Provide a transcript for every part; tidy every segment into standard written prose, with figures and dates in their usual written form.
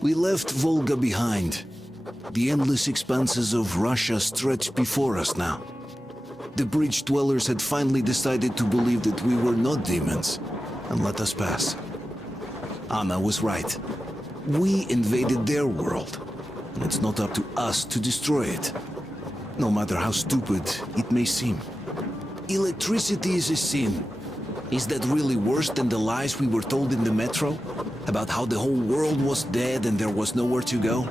We left Volga behind. The endless expanses of Russia stretched before us now. The bridge dwellers had finally decided to believe that we were not demons and let us pass. Anna was right. We invaded their world, and it's not up to us to destroy it, no matter how stupid it may seem. Electricity is a sin. Is that really worse than the lies we were told in the metro? About how the whole world was dead and there was nowhere to go?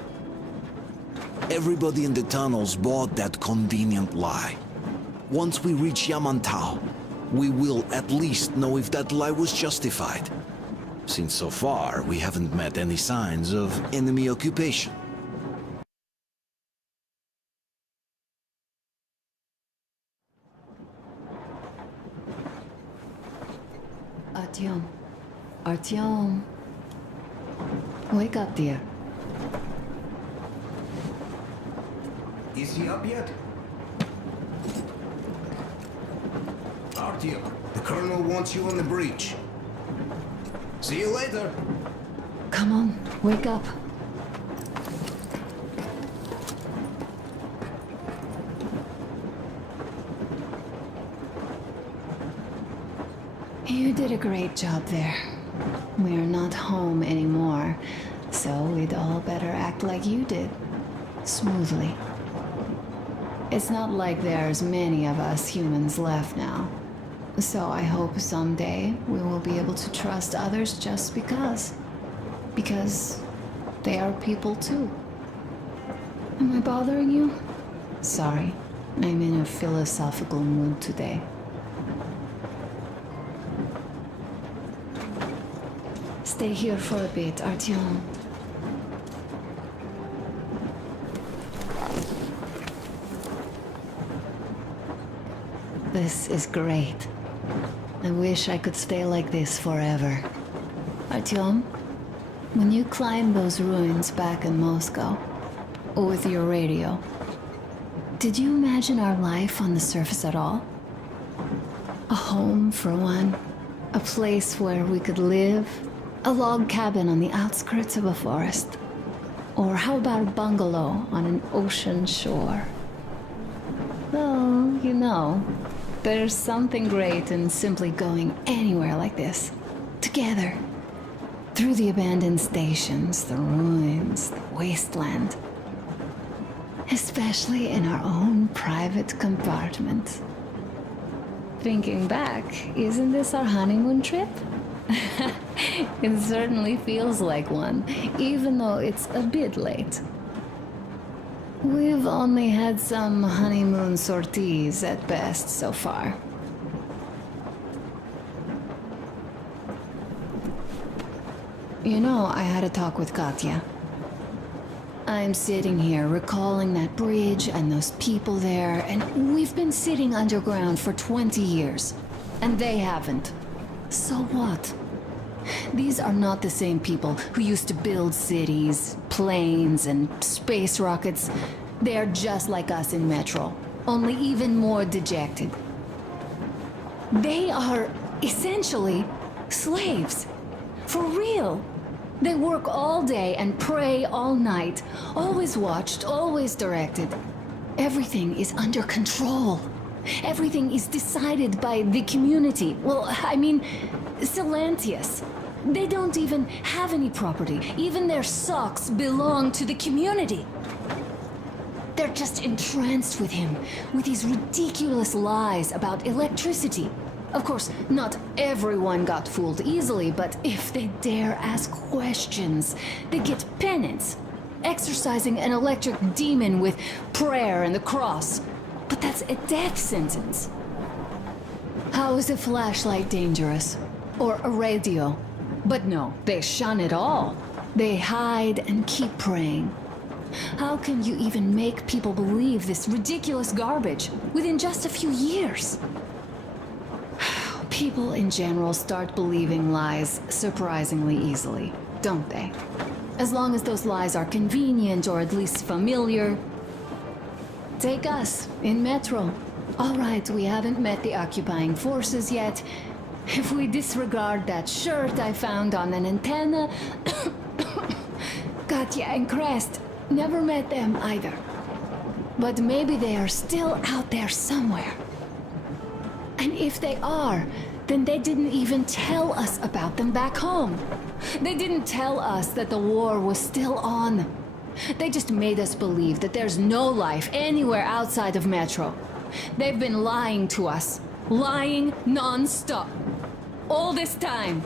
Everybody in the tunnels bought that convenient lie. Once we reach Yamantau, we will at least know if that lie was justified. Since so far, we haven't met any signs of enemy occupation. Artyom. Artyom. Wake up, dear. Is he up yet? Artyom, the colonel wants you on the breach. See you later. Come on, wake up. You did a great job there. We're not home anymore, so we'd all better act like you did. Smoothly. It's not like there's many of us humans left now. So I hope someday we will be able to trust others just because. Because they are people too. Am I bothering you? Sorry, I'm in a philosophical mood today. Stay here for a bit, Artyom. This is great. I wish I could stay like this forever. Artyom, when you climbed those ruins back in Moscow, with your radio, did you imagine our life on the surface at all? A home, for one. A place where we could live. A log cabin on the outskirts of a forest. Or how about a bungalow on an ocean shore? Well, you know, there's something great in simply going anywhere like this. Together. Through the abandoned stations, the ruins, the wasteland. Especially in our own private compartment. Thinking back, isn't this our honeymoon trip? It certainly feels like one, even though it's a bit late. We've only had some honeymoon sorties at best so far. You know, I had a talk with Katya. I'm sitting here recalling that bridge and those people there, and we've been sitting underground for 20 years, and they haven't. So what? These are not the same people who used to build cities, planes, and space rockets. They are just like us in Metro, only even more dejected. They are essentially slaves. For real. They work all day and pray all night. Always watched, always directed. Everything is under control. Everything is decided by the community. Well, I mean, Silantius. They don't even have any property. Even their socks belong to the community. They're just entranced with him, with these ridiculous lies about electricity. Of course, not everyone got fooled easily, but if they dare ask questions, they get penance. Exorcising an electric demon with prayer and the cross. But that's a death sentence. How is a flashlight dangerous? Or a radio? But no, they shun it all. They hide and keep praying. How can you even make people believe this ridiculous garbage within just a few years? People in general start believing lies surprisingly easily, don't they? As long as those lies are convenient or at least familiar. Take us, in Metro. All right, we haven't met the occupying forces yet. If we disregard that shirt I found on an antenna, Katya and Crest never met them either. But maybe they are still out there somewhere. And if they are, then they didn't even tell us about them back home. They didn't tell us that the war was still on. They just made us believe that there's no life anywhere outside of Metro. They've been lying to us. Lying non-stop. All this time.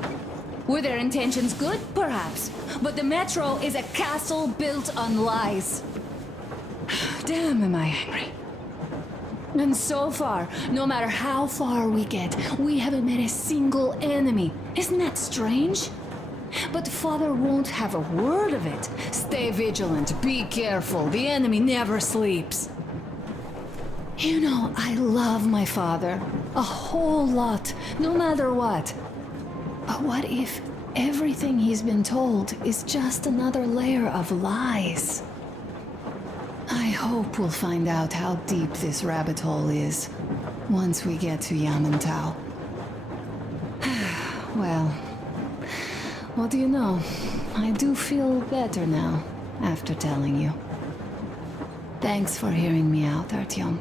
Were their intentions good? Perhaps. But the Metro is a castle built on lies. Damn, am I angry. And so far, no matter how far we get, we haven't met a single enemy. Isn't that strange? But Father won't have a word of it. Stay vigilant, be careful, the enemy never sleeps. You know, I love my father. A whole lot, no matter what. But what if everything he's been told is just another layer of lies? I hope we'll find out how deep this rabbit hole is once we get to Yamantau. Well, what do you know? I do feel better now after telling you. Thanks for hearing me out, Artyom.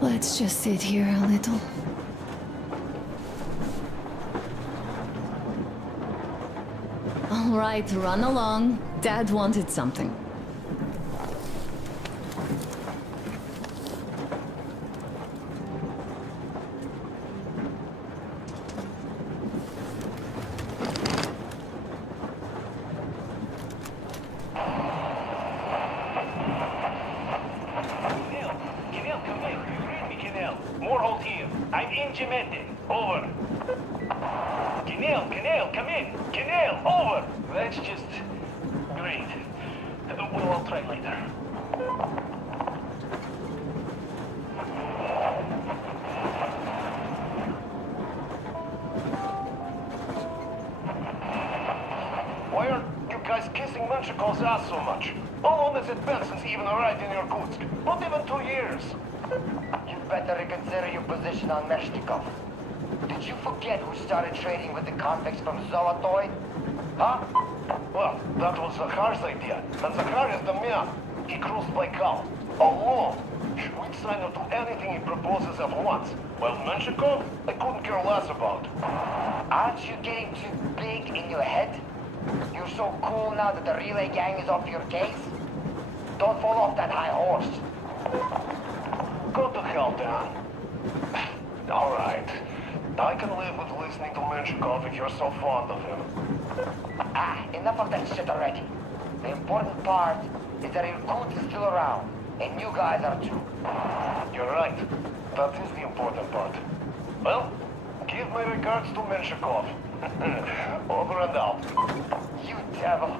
Let's just sit here a little. All right, run along. Dad wanted something. Over. Canal, come in. Canal, over. That's just great. We'll try later. Why aren't you guys kissing Menchikov's ass so much? How long has it been since he even arrived in Irkutsk? Not even 2 years. You better reconsider your position on Meshnikov. Did you forget who started trading with the convicts from Zolotoy? Huh? Well, that was Zakhar's idea. And Zakhar is the man. He crossed Baikal. Alone. We'd sign up to anything he proposes at once. While Menshikov, I couldn't care less about. Aren't you getting too big in your head? You're so cool now that the relay gang is off your case? Don't fall off that high horse. Go to hell, Dan. All right. I can live with listening to Menshikov if you're so fond of him. Enough of that shit already. The important part is that Irkut is still around, and you guys are too. You're right. That is the important part. Well, give my regards to Menshikov. Over and out. You devil.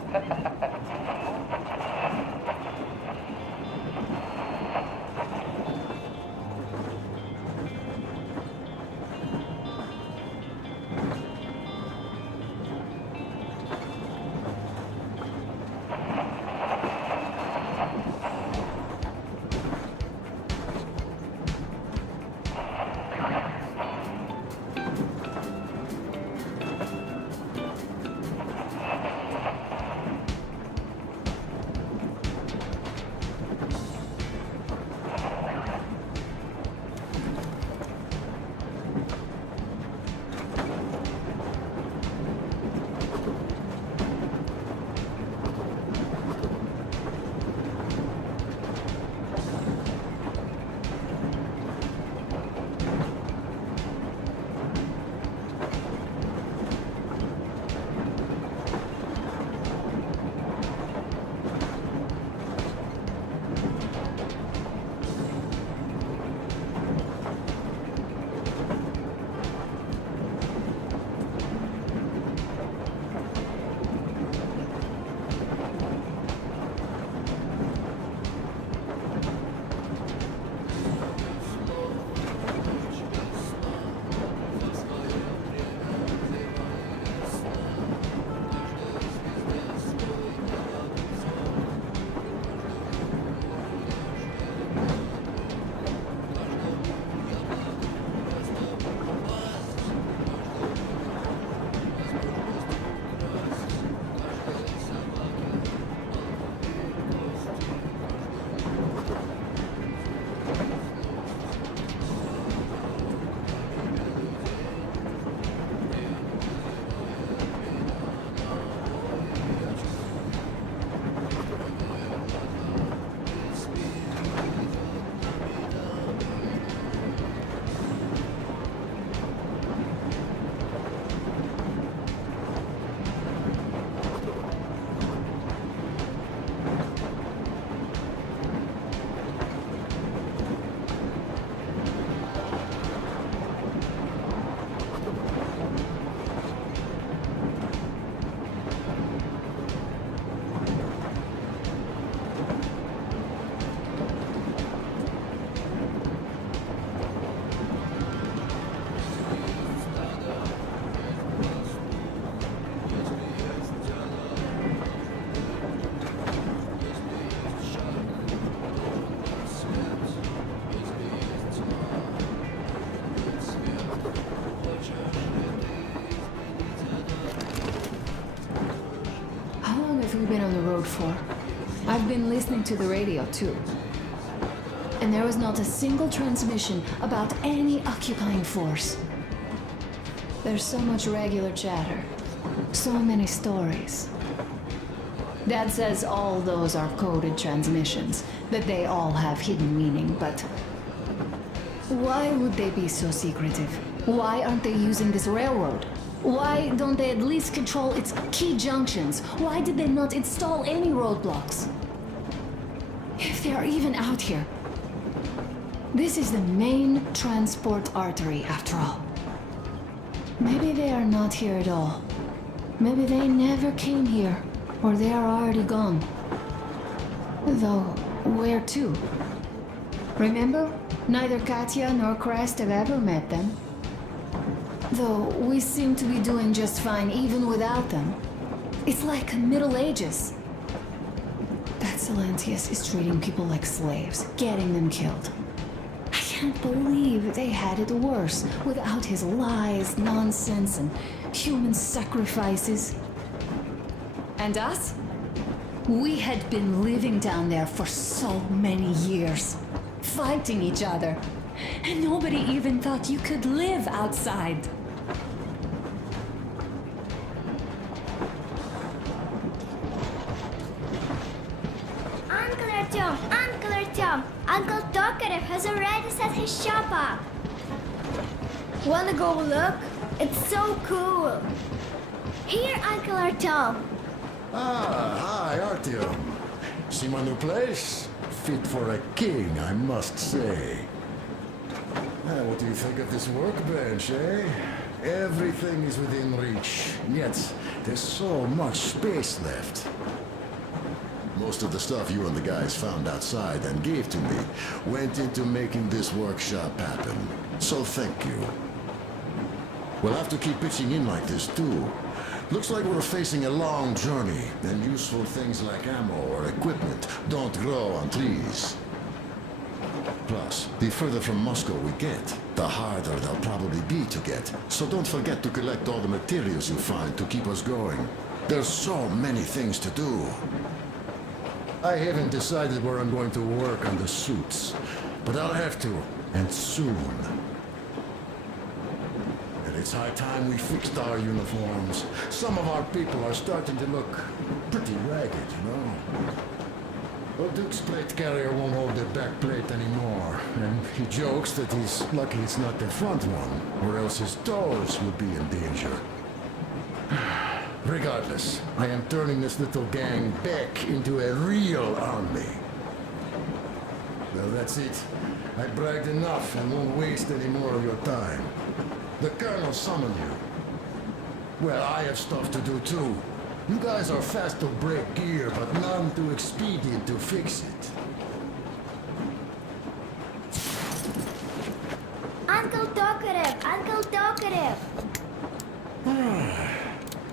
been on the road for. I've been listening to the radio too. And there was not a single transmission about any occupying force. There's so much regular chatter. So many stories. Dad says all those are coded transmissions, that they all have hidden meaning, but why would they be so secretive? Why aren't they using this railroad? Why don't they at least control its key junctions? Why did they not install any roadblocks? If they are even out here. This is the main transport artery, after all. Maybe they are not here at all. Maybe they never came here, or they are already gone. Though, where to? Remember? Neither Katya nor Crest have ever met them. Though, we seem to be doing just fine even without them. It's like Middle Ages. That Silentius is treating people like slaves, getting them killed. I can't believe they had it worse without his lies, nonsense, and human sacrifices. And us? We had been living down there for so many years, fighting each other, and nobody even thought you could live outside. Uncle Artyom, Uncle Tokarev has already set his shop up. Wanna go look? It's so cool. Here, Uncle Artyom. Ah, hi, Artyom. See my new place? Fit for a king, I must say. What do you think of this workbench, eh? Everything is within reach, yet there's so much space left. Most of the stuff you and the guys found outside and gave to me went into making this workshop happen. So thank you. We'll have to keep pitching in like this too. Looks like we're facing a long journey, and useful things like ammo or equipment don't grow on trees. Plus, the further from Moscow we get, the harder they'll probably be to get. So don't forget to collect all the materials you find to keep us going. There's so many things to do. I haven't decided where I'm going to work on the suits, but I'll have to, and soon. And it's high time we fixed our uniforms. Some of our people are starting to look pretty ragged, you know? Well, Duke's plate carrier won't hold the back plate anymore, and he jokes that he's lucky it's not the front one, or else his toes would be in danger. Regardless, I am turning this little gang back into a real army. Well, that's it. I bragged enough and won't waste any more of your time. The Colonel summoned you. Well, I have stuff to do too. You guys are fast to break gear, but none too expedient to fix it. Uncle Tokarev, Uncle Tokarev.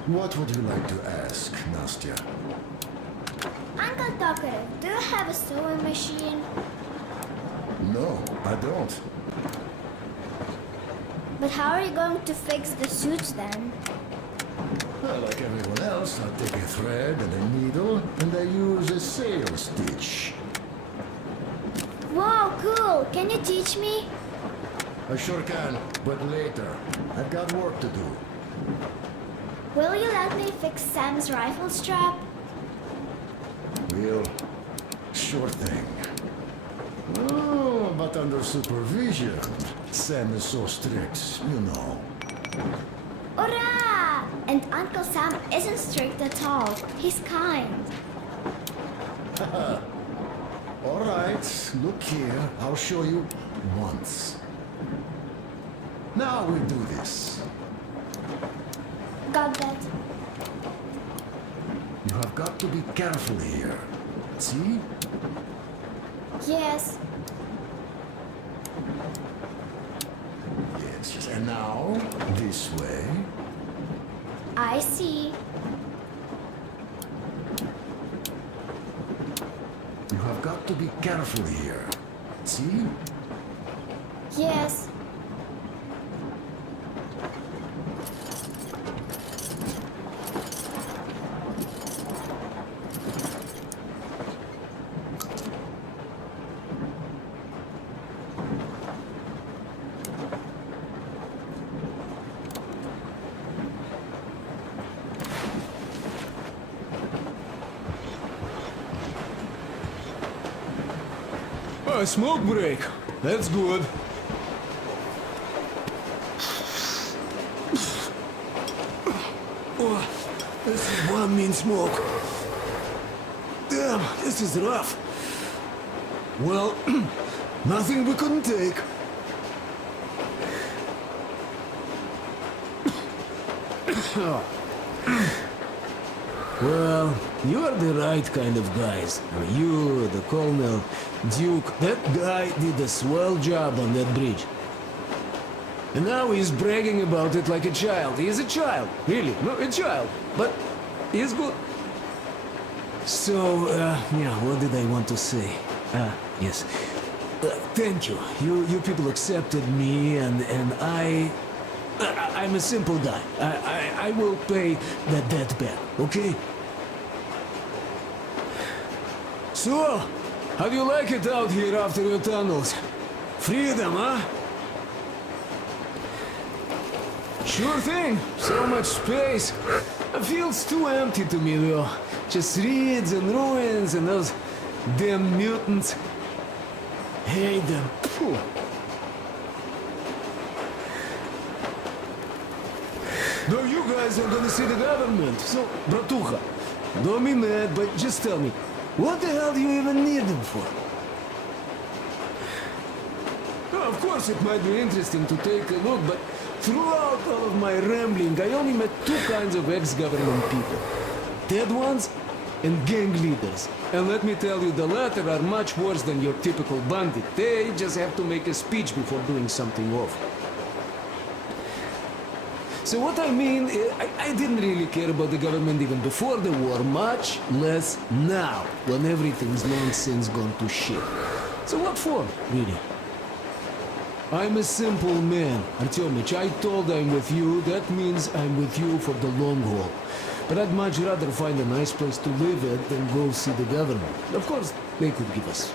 What would you like to ask, Nastya? Uncle Tokarev, do you have a sewing machine? No, I don't. But how are you going to fix the suits then? Well, like everyone else, I take a thread and a needle, and I use a sail stitch. Wow, cool! Can you teach me? I sure can, but later. I've got work to do. Will you let me fix Sam's rifle strap? Well, sure thing. Oh, but under supervision. Sam is so strict, you know. Hurrah! And Uncle Sam isn't strict at all. He's kind. All right, look here. I'll show you once. Now we do this. Got that. You have got to be careful here. See? Yes. Yes, and now, this way. I see. You have got to be careful here. See? Yes. Oh, a smoke break. That's good. Oh, this is one mean smoke. Damn, this is rough. Well, nothing we couldn't take. Well, you are the right kind of guys. I mean, you, the Colonel, Duke, that guy did a swell job on that bridge. And now he's bragging about it like a child. He is a child, really, no, a child. But he's good. So, yeah, what did I want to say? Yes. Thank you. You people accepted me, and I'm a simple guy. I will pay that debt back, okay? So, how do you like it out here after your tunnels? Freedom, huh? Sure thing. So much space. It feels too empty to me, though. Just reeds and ruins and those damn mutants. Hate them. Phew. No, you guys are gonna see the government. So, bratuха, don't be mad, but just tell me, what the hell do you even need them for? Well, of course, it might be interesting to take a look, but throughout all of my rambling, I only met two kinds of ex-government people. Dead ones and gang leaders. And let me tell you, the latter are much worse than your typical bandit. They just have to make a speech before doing something awful. So what I mean, I didn't really care about the government even before the war, much less now, when everything's long since gone to shit. So what for, really? I'm a simple man, Artyomich. I told I'm with you, that means I'm with you for the long haul. But I'd much rather find a nice place to live at than go see the government. Of course, they could give us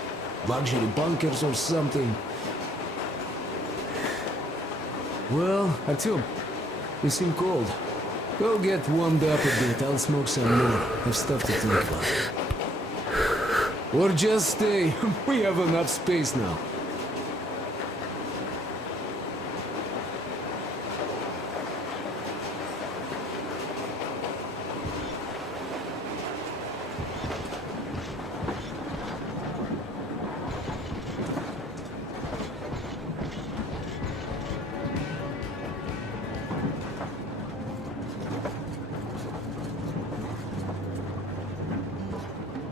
luxury bunkers or something. Well, Artyom, you seem cold. Go get warmed up a bit, I'll smoke some more. I've stuff to think about. Or just stay. We have enough space now.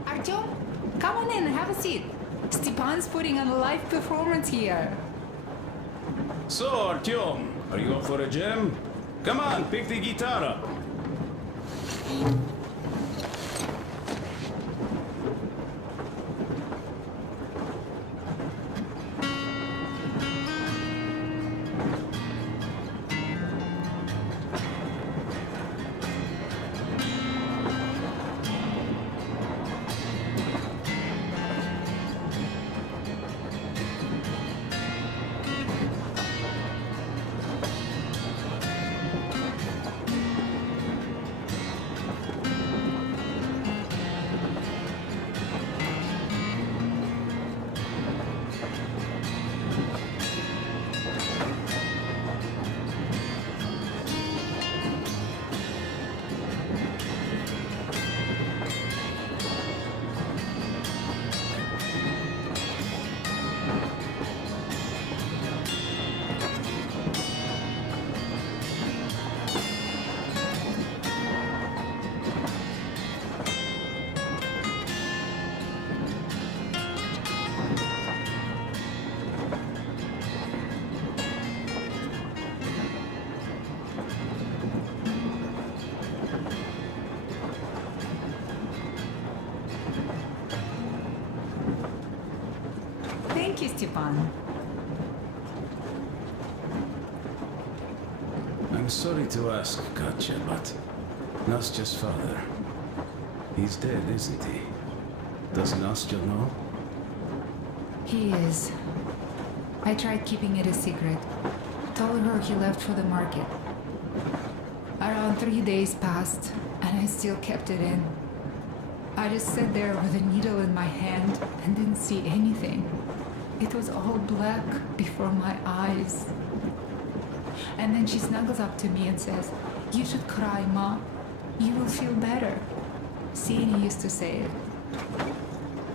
Artyom, come on in, have a seat. Stepan's putting on a live performance here. So, Artyom, are you up for a jam? Come on, pick the guitar up. Thank you, Stepan. I'm sorry to ask, Katya, but Nastya's father, he's dead, isn't he? Does Nastya know? He is. I tried keeping it a secret. Told her he left for the market. Around 3 days passed, and I still kept it in. I just sat there with a needle in my hand and didn't see anything. It was all black before my eyes. And then she snuggles up to me and says, "You should cry, Ma. You will feel better." Sienna used to say it.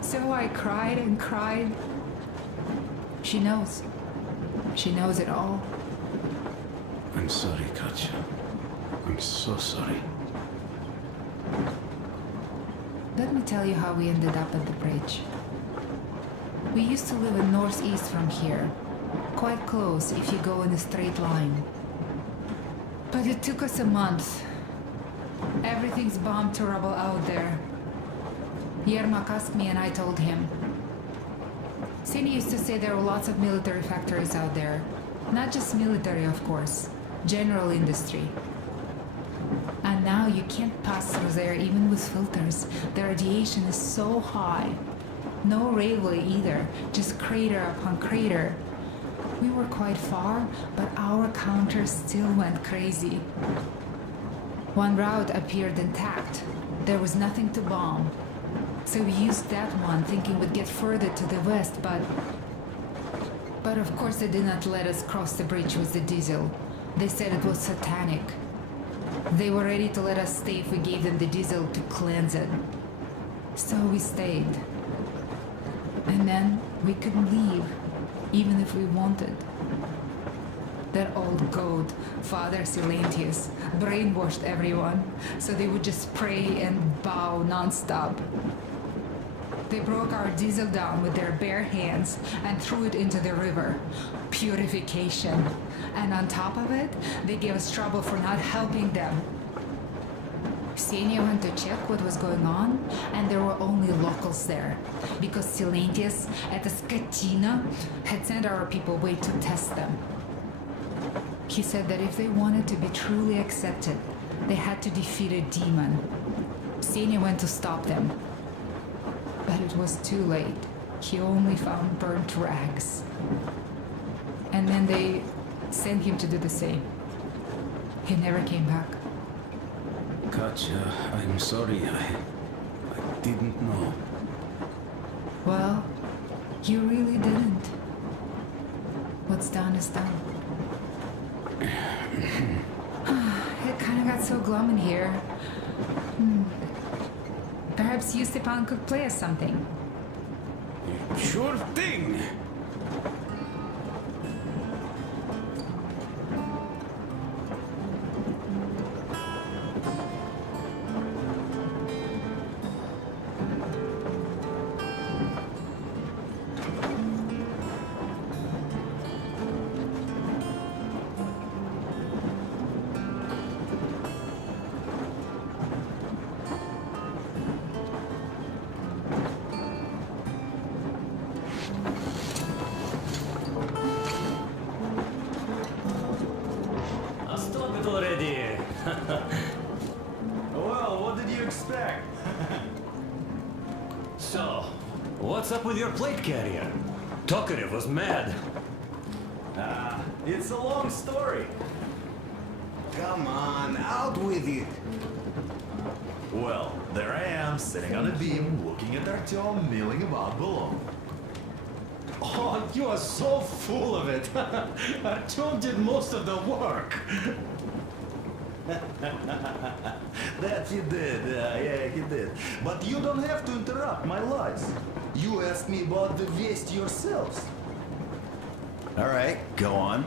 So I cried and cried. She knows. She knows it all. I'm sorry, Katja. I'm so sorry. Let me tell you how we ended up at the bridge. We used to live in northeast from here. Quite close if you go in a straight line. But it took us a month. Everything's bombed to rubble out there. Yermak asked me and I told him. Sini used to say there were lots of military factories out there. Not just military, of course. General industry. And now you can't pass through there even with filters. The radiation is so high. No railway either, just crater upon crater. We were quite far, but our counter still went crazy. One route appeared intact. There was nothing to bomb. So we used that one, thinking we'd get further to the west, but of course they did not let us cross the bridge with the diesel. They said it was satanic. They were ready to let us stay if we gave them the diesel to cleanse it. So we stayed. And then we couldn't leave, even if we wanted. That old goat, Father Silentius, brainwashed everyone, so they would just pray and bow non-stop. They broke our diesel down with their bare hands and threw it into the river. Purification. And on top of it, they gave us trouble for not helping them. Ksenia went to check what was going on, and there were only locals there, because Silentius at the Skatina had sent our people away to test them. He said that if they wanted to be truly accepted, they had to defeat a demon. Ksenia went to stop them. But it was too late. He only found burnt rags. And then they sent him to do the same. He never came back. Katja, I'm sorry. I didn't know. Well, you really didn't. What's done is done. It kind of got so glum in here. Perhaps you, Stepan, could play us something. Sure thing! Well, what did you expect? So, what's up with your plate carrier? Tokarev was mad. It's a long story. Come on, out with it. Well, there I am, sitting on a beam, looking at Artyom milling about below. Oh, you are so full of it. Artyom did most of the work. That he did, yeah, he did. But you don't have to interrupt my lies. You asked me about the Vest yourselves. All right, go on.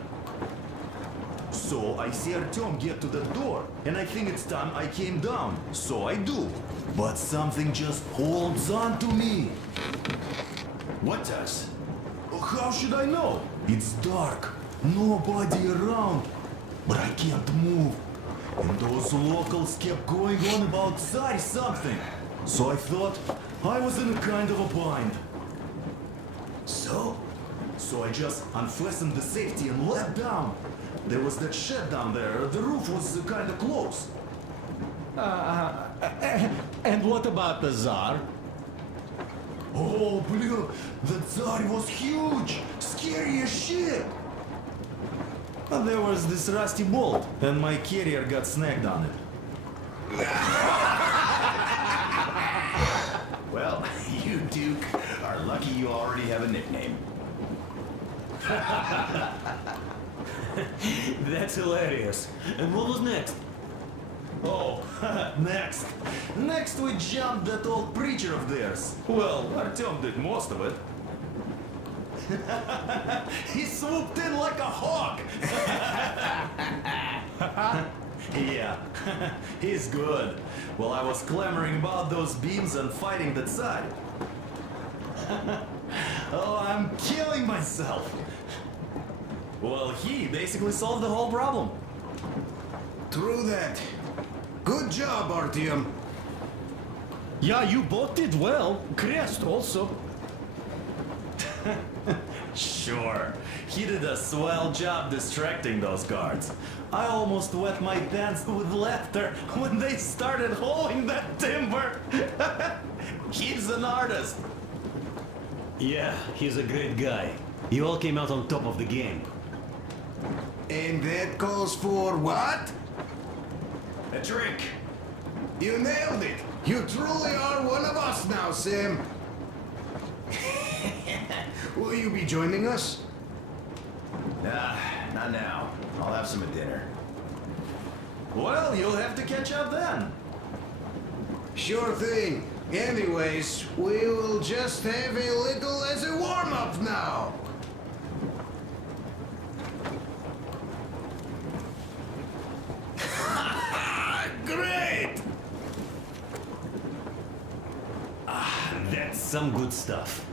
So I see Artyom get to the door, and I think it's time I came down. So I do. But something just holds on to me. What does? How should I know? It's dark, nobody around, but I can't move. And those locals kept going on about Tsar something. So I thought I was in a kind of a bind. So I just unfastened the safety and leapt down. There was that shed down there. The roof was kind of close. And what about the Tsar? Oh, blue, the Tsar was huge, scary as shit. But there was this rusty bolt, and my carrier got snagged on it. Well, you, Duke, are lucky you already have a nickname. That's hilarious. And what was next? Oh, next. Next we jumped that old preacher of theirs. Well, Artyom did most of it. He swooped in like a hawk. Yeah, he's good. While I was clamoring about those beams and fighting that side. Oh, I'm killing myself. Well, he basically solved the whole problem. True that. Good job, Artyom. Yeah, you both did well. Crest also. Sure, he did a swell job distracting those guards. I almost wet my pants with laughter when they started hauling that timber. He's an artist. Yeah, he's a great guy. You all came out on top of the game. And that calls for what? A drink. You nailed it. You truly are one of us now, Sam. Will you be joining us? Nah, not now. I'll have some at dinner. Well, you'll have to catch up then. Sure thing. Anyways, we will just have a little as a warm-up now. Great! That's some good stuff.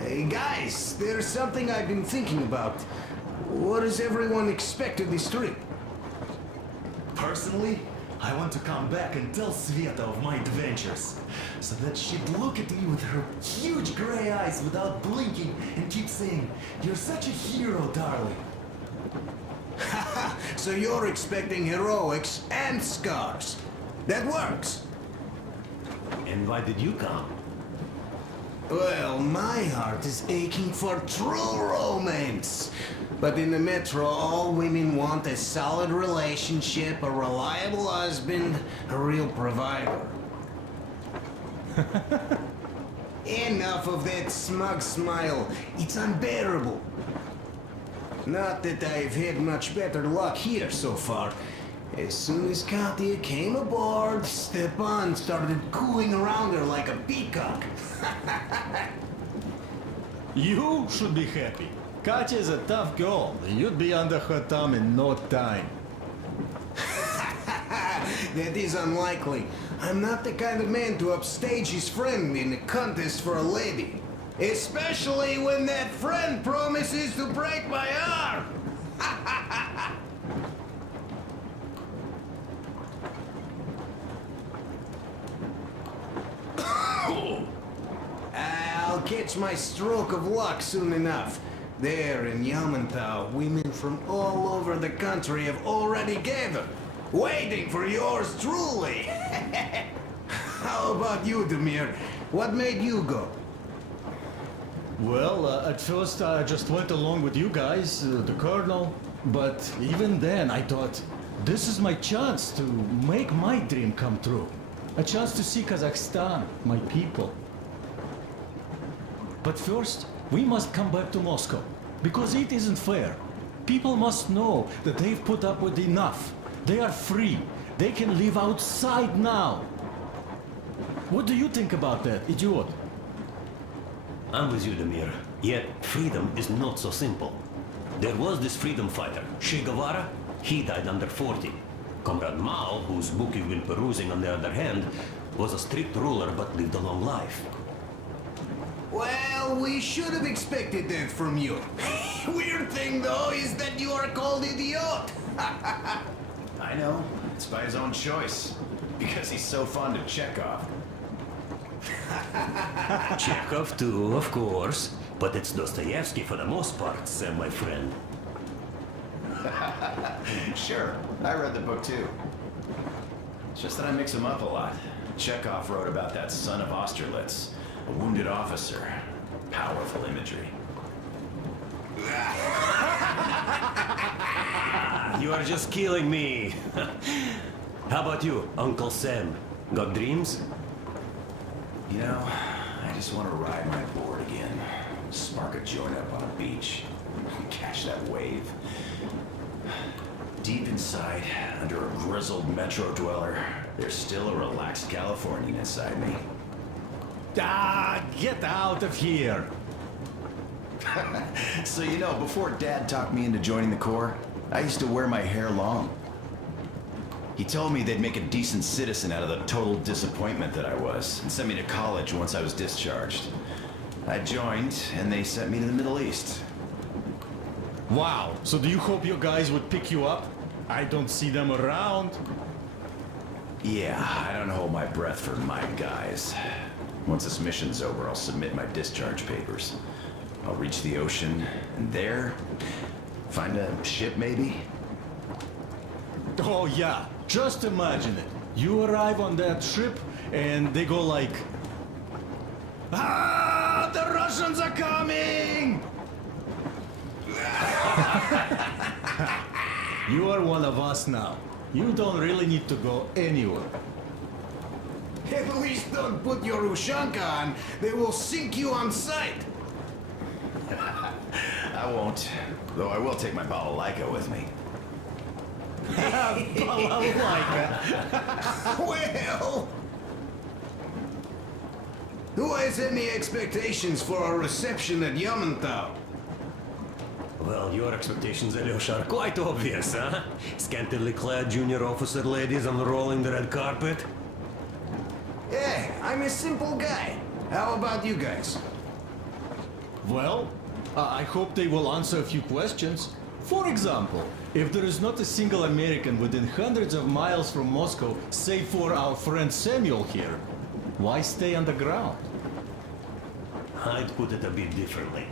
Hey guys, there's something I've been thinking about. What does everyone expect of this trip? Personally, I want to come back and tell Sveta of my adventures, so that she'd look at me with her huge gray eyes without blinking and keep saying, "You're such a hero, darling." So you're expecting heroics and scars. That works. And why did you come? Well, my heart is aching for true romance. But in the metro, all women want a solid relationship, a reliable husband, a real provider. Enough of that smug smile. It's unbearable. Not that I've had much better luck here so far. As soon as Katya came aboard, Stepan started cooing around her like a peacock. You should be happy. Katya is a tough girl. You'd be under her thumb in no time. That is unlikely. I'm not the kind of man to upstage his friend in a contest for a lady. Especially when that friend promises to break my arm. I'll catch my stroke of luck soon enough. There in Yamantau, women from all over the country have already gathered, waiting for yours truly. How about you, Demir? What made you go? Well, at first I just went along with you guys, the colonel. But even then I thought, this is my chance to make my dream come true. A chance to see Kazakhstan, my people. But first, we must come back to Moscow, because it isn't fair. People must know that they've put up with enough. They are free. They can live outside now. What do you think about that, idiot? I'm with you, Demir. Yet, freedom is not so simple. There was this freedom fighter, Che Guevara. He died under 40. Comrade Mao, whose book you've been perusing on the other hand, was a strict ruler but lived a long life. Well, we should have expected that from you. Weird thing, though, is that you are called idiot. I know. It's by his own choice. Because he's so fond of Chekhov. Chekhov too, of course. But it's Dostoevsky for the most part, Sam, my friend. Sure, I read the book too. It's just that I mix them up a lot. Chekhov wrote about that son of Austerlitz, a wounded officer. Powerful imagery. You are just killing me. How about you, Uncle Sam? Got dreams? You know, I just want to ride my board again. Spark a joint up on a beach. Catch that wave. Deep inside, under a grizzled metro dweller, there's still a relaxed Californian inside me. Ah, get out of here! So you know, before Dad talked me into joining the Corps, I used to wear my hair long. He told me they'd make a decent citizen out of the total disappointment that I was, and sent me to college once I was discharged. I joined, and they sent me to the Middle East. Wow, so do you hope your guys would pick you up? I don't see them around. Yeah, I don't hold my breath for my guys. Once this mission's over, I'll submit my discharge papers. I'll reach the ocean, and there, find a ship maybe? Oh yeah, just imagine it. You arrive on that ship, and they go like... Ah, the Russians are coming! You are one of us now. You don't really need to go anywhere. At least don't put your Ushanka on. They will sink you on sight. I won't, though I will take my balalaika with me. Well... Who has any expectations for a reception at Yamantau? Well, your expectations, Alyosha, are quite obvious, huh? Scantily clad junior officer ladies unrolling the red carpet. Yeah, I'm a simple guy. How about you guys? Well, I hope they will answer a few questions. For example, if there is not a single American within hundreds of miles from Moscow, save for our friend Samuel here, why stay underground? I'd put it a bit differently.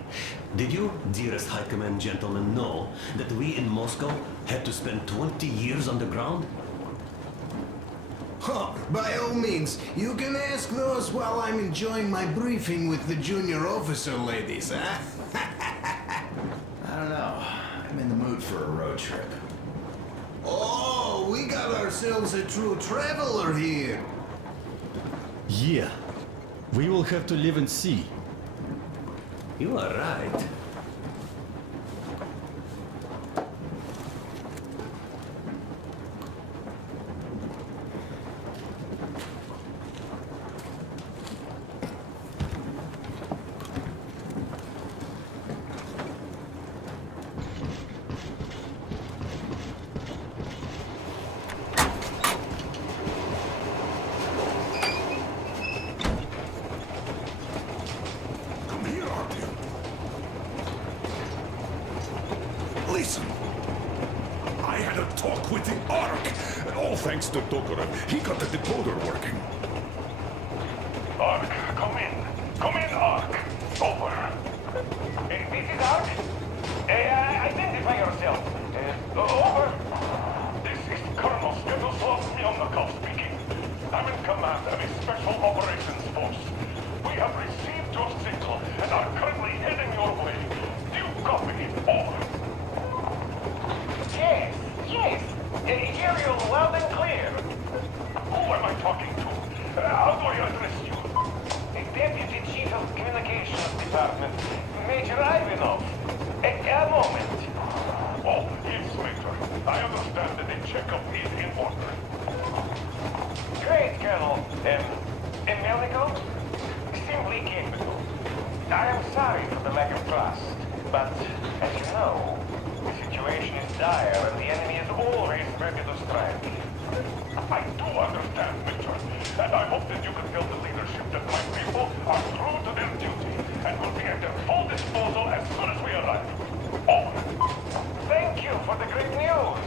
Did you, dearest High Command gentlemen, know that we in Moscow had to spend 20 years underground? Huh, by all means, you can ask those while I'm enjoying my briefing with the junior officer ladies, huh? I don't know. I'm in the mood for a road trip. Oh, we got ourselves a true traveler here. Yeah, we will have to live and see. You are right. Listen, I had a talk with the Ark, and all thanks to Tokarev, he got the decoder working. Ark, come in. Come in, Ark. Over. This is Ark. Identify yourself. Over. This is Colonel Skedoslav Myelnikov speaking. I'm in command of a special operations force. We have received your signal and are currently heading your way. Do you copy? Over. Yes. Hear you loud and clear. Who am I talking to? How do I address you? Deputy Chief of Communications Department, Major Ivanov. A moment. Oh, yes, Major. I understand that the checkup is in order. Great, Colonel. Melnikov? Simply capable. I am sorry for the lack of trust, but as you know, the situation is dire and the enemy is always ready to strike. I do understand, Major, and I hope that you can tell the leadership that my people are true to their duty and will be at their full disposal as soon as we arrive. Over. Thank you for the great news.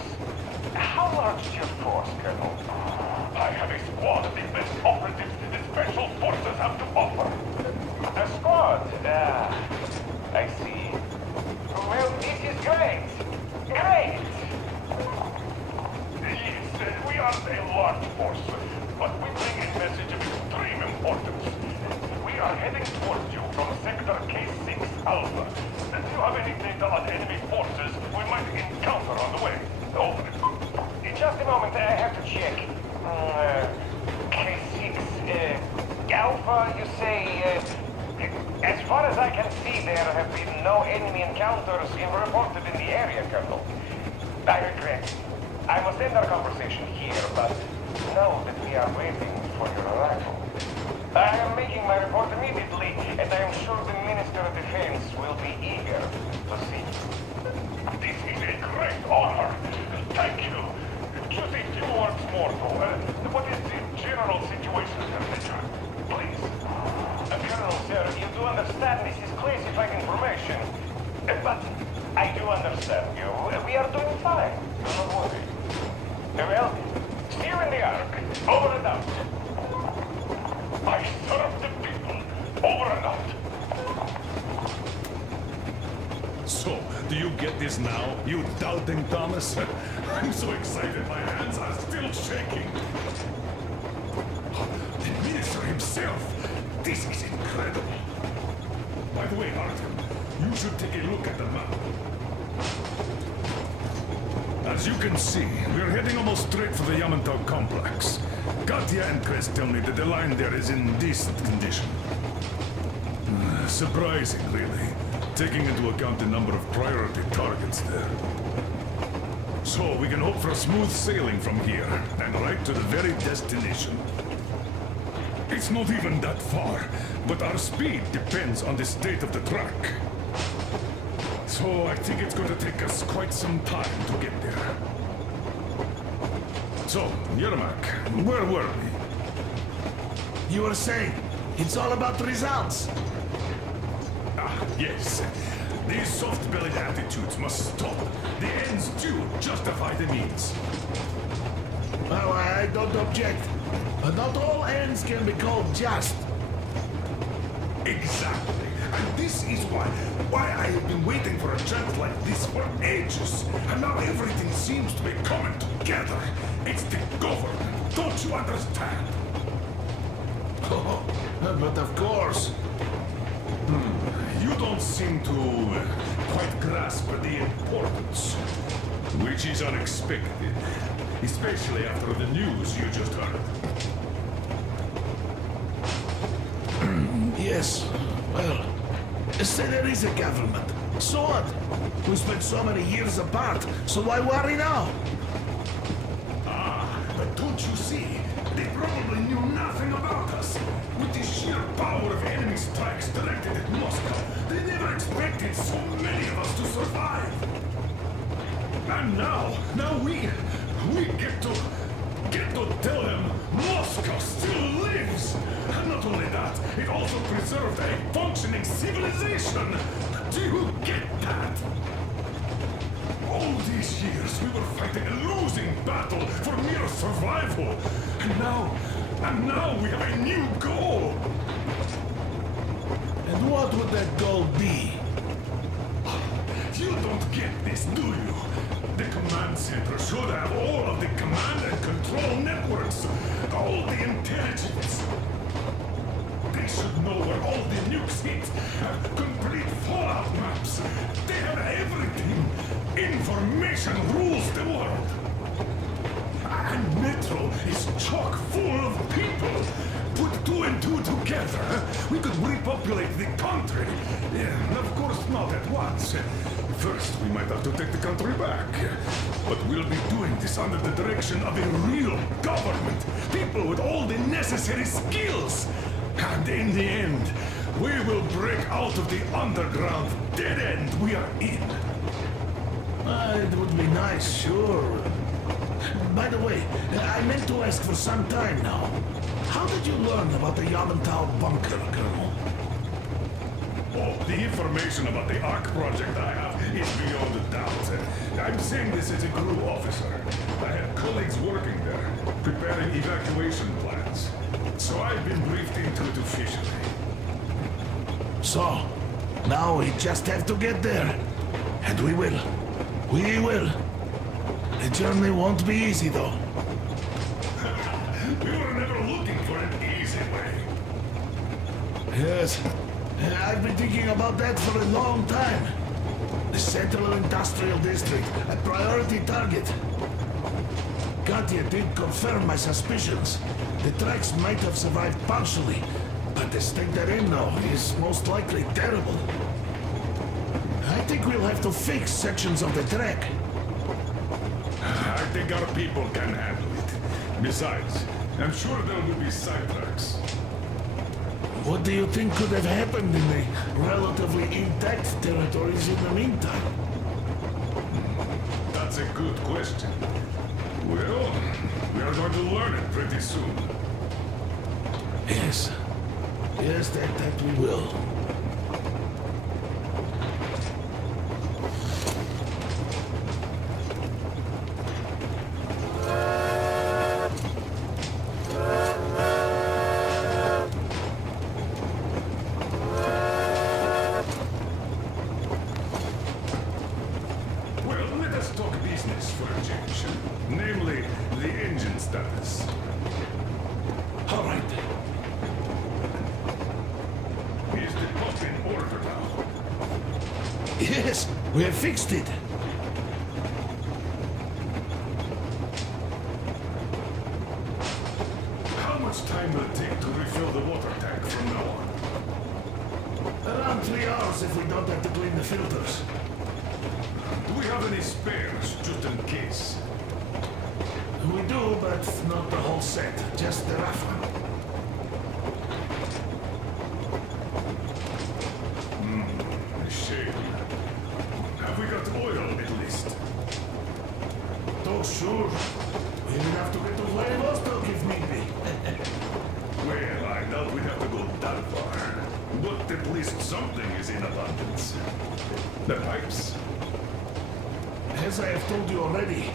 How large is your force, Colonel? I have a squad of the best operatives the Special Forces have to offer. A squad? I see. Well, this is great. Great! Yes, we are a large force, but we bring a message of extreme importance. We are heading towards you from Sector K6 Alpha. Do you have any data on enemy forces we might encounter on the way? Over. In just a moment, I have to check. K6, Alpha, you I can see, there have been no enemy encounters reported in the area, Colonel. I regret. I must end our conversation here, but know that we are waiting for your arrival. I am making my report immediately, and I am sure the Minister of Defense will be eager to see you. This is a great honor. Thank you. Just a few words more, though. What is the general situation, Major? Please. Colonel, sir, you do understand this is classified information. But I do understand you. We are doing fine. Do not worry. Well, see you in the Ark. Over and out. I serve the people. Over and out. So, do you get this now, you doubting Thomas? I'm so excited, my hands are still shaking. The minister himself. This is incredible. By the way, Artyom, you should take a look at the map. As you can see, we're heading almost straight for the Yamantau complex. Katya and Krest tell me that the line there is in decent condition. Surprising, really, taking into account the number of priority targets there. So we can hope for smooth sailing from here, and right to the very destination. It's not even that far, but our speed depends on the state of the track. So I think it's going to take us quite some time to get there. So, Yermak, where were we? You were saying, it's all about results. Ah, yes. These soft-bellied attitudes must stop. The ends do justify the means. Well, I don't object. But not all ends can be called just. Exactly. And this is why I have been waiting for a chance like this for ages. And now everything seems to be coming together. It's the government. Don't you understand? Oh, but of course. You don't seem to quite grasp the importance. Which is unexpected. Especially after the news you just heard. Yes. Well, say there is a government. So what? We spent so many years apart, so why worry now? Ah, but don't you see? They probably knew nothing about us. With the sheer power of enemy strikes directed at Moscow, they never expected so many of us to survive. And now we get to tell them Moscow still lives. And not only that, it also preserved a functioning civilization. Do you get that? All these years, we were fighting a losing battle for mere survival. And now we have a new goal. And what would that goal be? You don't get this, do you? The command center should have all of the command and control networks. All the intelligence. They should know where all the nukes hit. Have complete fallout maps. They have everything. Information rules the world. And Metro is chock full of people. Put two and two together, we could repopulate the country. Yeah, of course not at once. First, we might have to take the country back. But we'll be doing this under the direction of a real government. People with all the necessary skills. And in the end, we will break out of the underground dead end we are in. It would be nice, sure. By the way, I meant to ask for some time now. How did you learn about the Yamantau bunker, Colonel? Oh, the information about the Ark project I have is beyond a doubt. I'm saying this as a crew officer. I have colleagues working there, preparing evacuation plans. So I've been briefed into it officially. So, now we just have to get there. And we will. We will. The journey won't be easy, though. We were never looking for an easy way. Yes. I've been thinking about that for a long time. The Central Industrial District, a priority target. Katya did confirm my suspicions. The tracks might have survived partially, But the state they're in now is most likely terrible. I think we'll have to fix sections of the track. I think our people can handle it. Besides, I'm sure there will be sidetracks. What do you think could have happened in the relatively intact territories in the meantime? That's a good question. Well, we are going to learn it pretty soon. Yes. Yes, that we will. Well, let us talk business for a change. Namely, the engine status. All right. Is the pump in order now? Yes, we have fixed it. How much time will it take to refill the water tank from now on? Around 3 hours if we don't have to clean the filters. Do we have any spares, just in case? We do, but not the whole set. Just the rough one. A shame. Have we got oil at least? Oh, sure. We even have to get to Vladivostok if need be. Well, I doubt we'd have to go that far. But at least something is in abundance. The pipes. As I have told you already,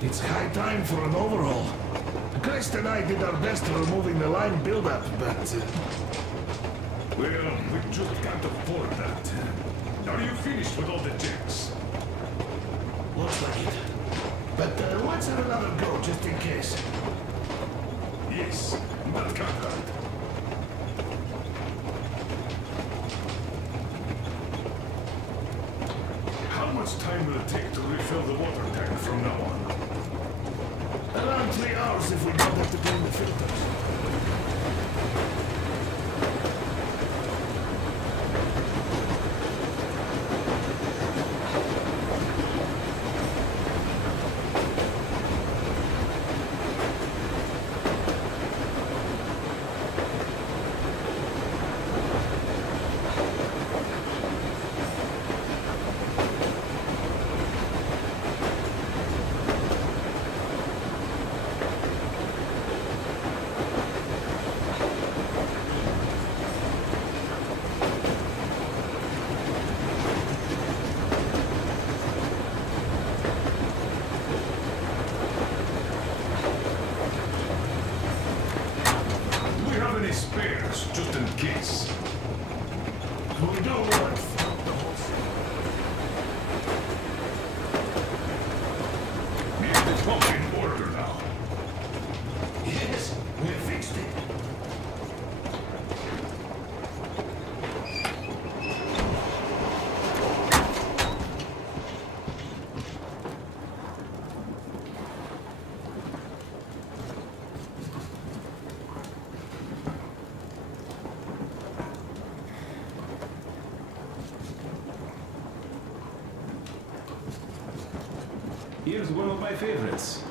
it's high time for an overhaul. Christ and I did our best removing the line buildup, but... Well, we just can't afford that. Are you finished with all the checks? Looks like it. But let's have another go, just in case. Yes, that can't hurt. How much time will it take to refill the water tank from now on? Around 3 hours if we don't have to clean the filters. Do we have any spares, just in case? We do want the whole set. Is the pump in order now? Yes, we have fixed it. Here's one of my favorites.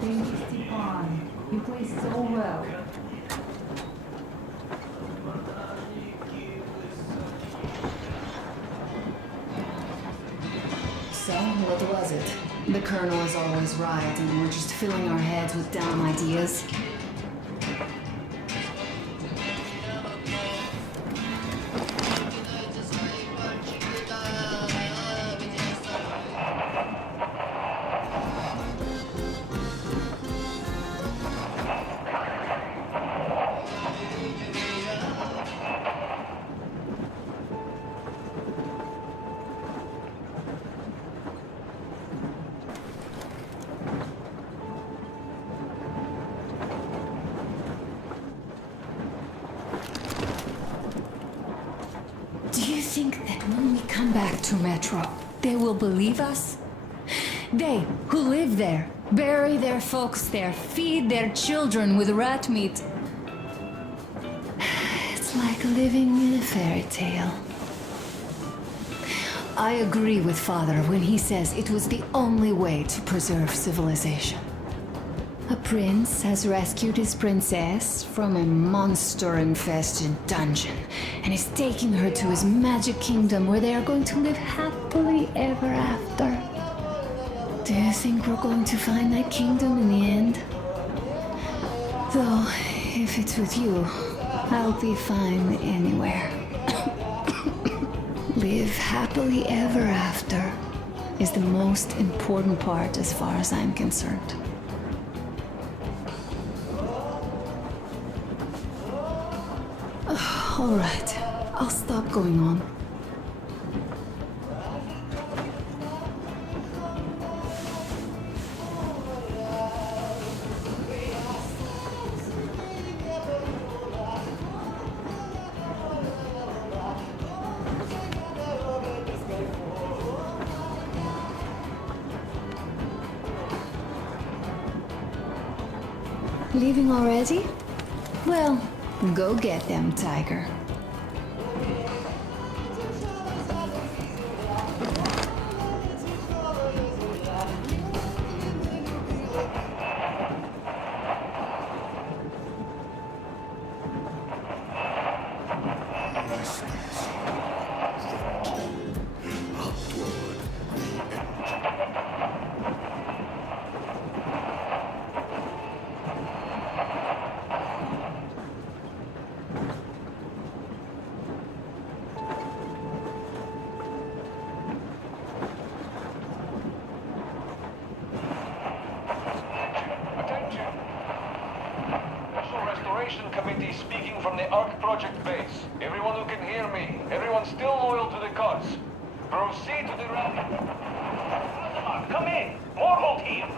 Thank you, Stepan. You play so well. So, what was it? The Colonel is always right, and we're just filling our heads with dumb ideas. Do you think that when we come back to Metro, they will believe us? They, who live there, bury their folks there, feed their children with rat meat. It's like living in a fairy tale. I agree with Father when he says it was the only way to preserve civilization. A prince has rescued his princess from a monster-infested dungeon and is taking her to his magic kingdom where they are going to live happily ever after. Do you think we're going to find that kingdom in the end? Though, if it's with you, I'll be fine anywhere. Live happily ever after is the most important part as far as I'm concerned. All right, I'll stop going on. Leaving already? Well, go get them, Tiger. Committee speaking from the Ark Project base. Everyone who can hear me, everyone still loyal to the cause. Proceed to the rally. Come in! More hold here!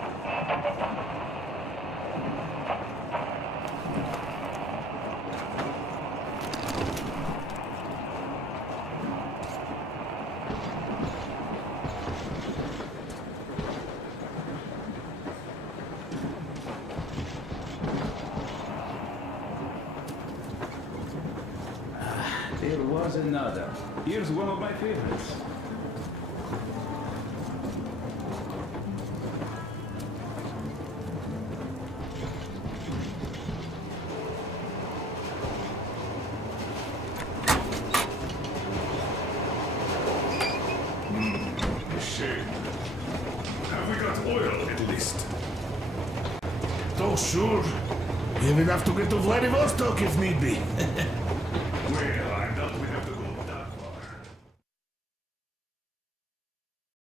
There was another. Here's one of my favorites. A shame. Have we got oil at least? Oh, sure. Even have to get to Vladivostok if need be. Well,